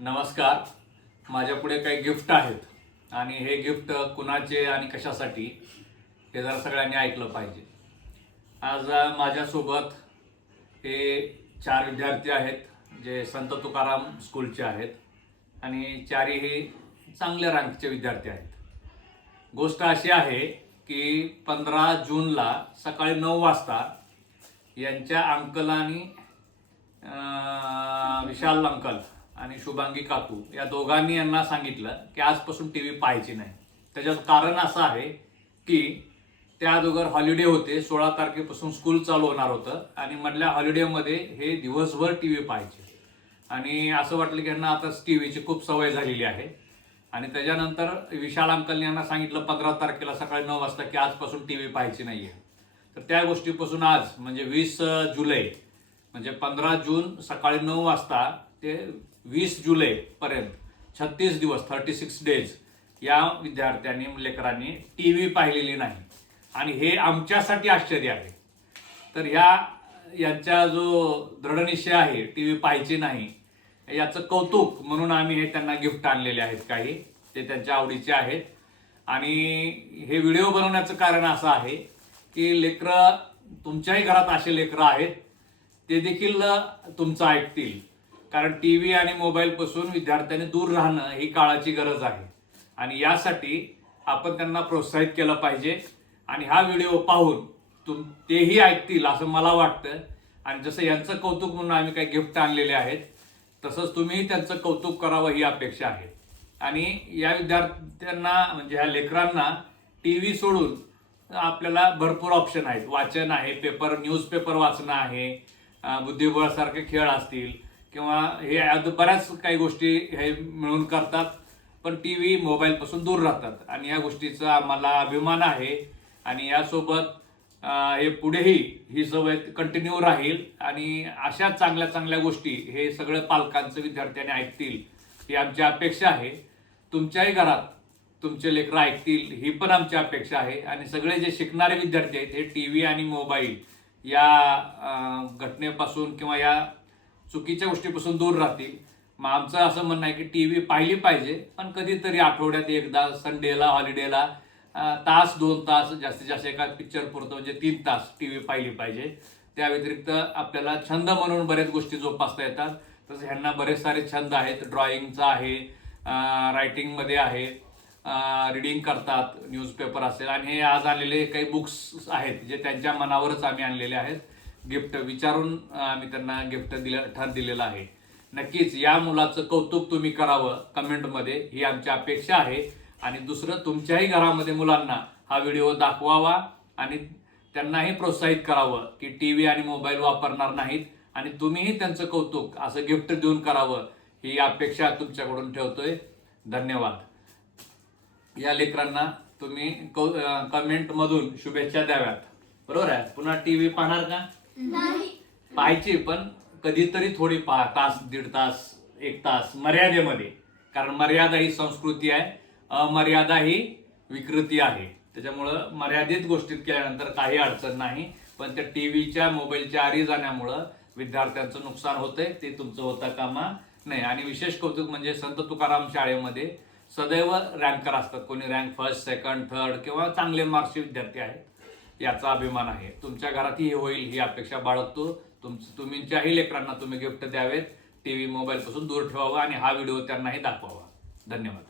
नमस्कार. माझ्यापुढे काही गिफ्ट आहेत आणि हे गिफ्ट कुणाचे आणि कशासाठी हे जरा सगळ्यांनी ऐकलं पाहिजे. आज माझ्यासोबत हे 4 विद्यार्थी आहेत जे संत तुकाराम स्कूलचे आहेत आणि चारही चांगल्या रँकचे विद्यार्थी आहेत. गोष्ट अशी आहे की 15 जूनला सकाळी 9 वाजता यांच्या अंकल आणि विशाल अंकल आणि शुभांगी काकू या दोघांनी यांना सांगितलं की आजपासून टी व्ही पाहायची नाही. त्याच्यात कारण असं आहे की त्या अगोदर हॉलिडे होते, 16 तारखेपासून स्कूल चालू होणार होतं आणि मधल्या हॉलिडेमध्ये हे दिवसभर टी व्ही पाहायचे आणि असं वाटलं की यांना आता टी व्हीची खूप सवय झालेली आहे. आणि त्याच्यानंतर विशाल अंकलने यांना सांगितलं 15 तारखेला सकाळी 9 वाजता की आजपासून टी व्ही पाहायची नाही आहे. तर त्या गोष्टीपासून आज म्हणजे 20 जुलै म्हणजे 15 जून सकाळी 9 वाजता ते 20 जुलैपर्यंत 36 दिवस 36 डेज या विद्यार्थ्यांनी लेकरांनी टी व्ही पाहिलेली नाही आणि हे आमच्यासाठी आश्चर्य आहे. तर यांचा जो दृढनिश्चय आहे टी व्ही पाहायची नाही याचं कौतुक म्हणून आम्ही हे त्यांना गिफ्ट आणलेले आहेत. काही ते त्यांच्या आवडीचे आहेत आणि हे व्हिडिओ बनवण्याचं कारण असं आहे की लेकरं तुमच्याही घरात असे लेकरं आहेत ते देखील तुमचं ऐकतील. कारण टी व्ही आणि मोबाईलपासून विद्यार्थ्यांनी दूर राहणं ही काळाची गरज आहे आणि यासाठी आपण त्यांना प्रोत्साहित केलं पाहिजे आणि हा व्हिडिओ पाहून तेही ऐकतील असं मला वाटतं. आणि जसं यांचं कौतुक म्हणून आम्ही काही गिफ्ट आणलेले आहेत तसंच तुम्ही त्यांचं कौतुक करावं ही अपेक्षा आहे. आणि या विद्यार्थ्यांना म्हणजे ह्या लेकरांना टी व्ही सोडून आपल्याला भरपूर ऑप्शन आहेत. वाचन आहे, न्यूजपेपर वाचणं आहे, बुद्धिबळासारखे खेळ असतील किंवा हे बऱ्याच काही गोष्टी हे मिळून करतात. पण टी व्ही मोबाईलपासून दूर राहतात आणि या गोष्टीचा आम्हाला अभिमान आहे आणि यासोबत हे पुढेही ही सवय कंटिन्यू राहील आणि अशा चांगल्या चांगल्या गोष्टी हे सगळं पालकांचं विद्यार्थ्यांनी ऐकतील ही आमची अपेक्षा आहे. तुमच्याही घरात तुमचे लेकरं ऐकतील ही पण आमची अपेक्षा आहे. आणि सगळे जे शिकणारे विद्यार्थी आहेत हे टी व्ही आणि मोबाईल या घटनेपासून किंवा या चुकीच्या गोष्टीपासून दूर राहतील. मग आमचं असं म्हणणं आहे की टी व्ही पाहिली पाहिजे पण कधीतरी आठवड्यात एकदा संडेला हॉलिडेला तास 2 तास जास्तीत जास्त एका पिक्चर पुरतं म्हणजे 3 तास टी व्ही पाहिली पाहिजे. त्या व्यतिरिक्त आपल्याला छंद म्हणून बऱ्याच गोष्टी जोपासता येतात. तसं ह्यांना बरेच सारे छंद आहेत. ड्रॉइंगचा आहे, रायटिंगमध्ये आहे, रिडिंग करतात, न्यूजपेपर असेल आणि हे आज आलेले काही बुक्स आहेत जे त्यांच्या मनावरच आम्ही आणलेले आहेत. गिफ्ट विचारून आम्ही त्यांना गिफ्ट दिलेलं आहे. नक्कीच या मुलाचं कौतुक तुम्ही करावं कमेंटमध्ये ही आमची अपेक्षा आहे. आणि दुसरं तुमच्याही घरामध्ये मुलांना हा व्हिडिओ दाखवावा आणि त्यांनाही प्रोत्साहित करावं की टी व्ही आणि मोबाईल वापरणार नाहीत आणि तुम्हीही त्यांचं कौतुक असं गिफ्ट देऊन करावं ही अपेक्षा तुमच्याकडून ठेवतोय. धन्यवाद. या लेकरांना तुम्ही कमेंटमधून शुभेच्छा द्याव्यात. बरोबर आहे. पुन्हा टी व्ही पाहणार का? पाहायची पण कधीतरी थोडी पहा, तास 1.5 तास 1 तास मर्यादेमध्ये. कारण मर्यादा ही संस्कृती आहे, अमर्यादा ही विकृती आहे. त्याच्यामुळं मर्यादित गोष्टीत केल्यानंतर काही अडचण नाही. पण त्या टी व्हीच्या मोबाईलच्या आरी जाण्यामुळं विद्यार्थ्यांचं नुकसान होतंय ते तुमचं होता कामा नाही. आणि विशेष कौतुक म्हणजे संत तुकाराम शाळेमध्ये सदैव रँकर असतात. कोणी रँक 1st, 2nd, 3rd किंवा चांगले मार्क्सचे विद्यार्थी आहेत. याचा अभिमान आहे. तुमच्या घरातही होईल ही अपेक्षा बाळगतो. तुमच्याही लेकरांना तुम्ही गिफ्ट द्यावेत, टी व्ही मोबाईलपासून दूर ठेवावं आणि हा व्हिडिओ त्यांनाही दाखवावा. धन्यवाद.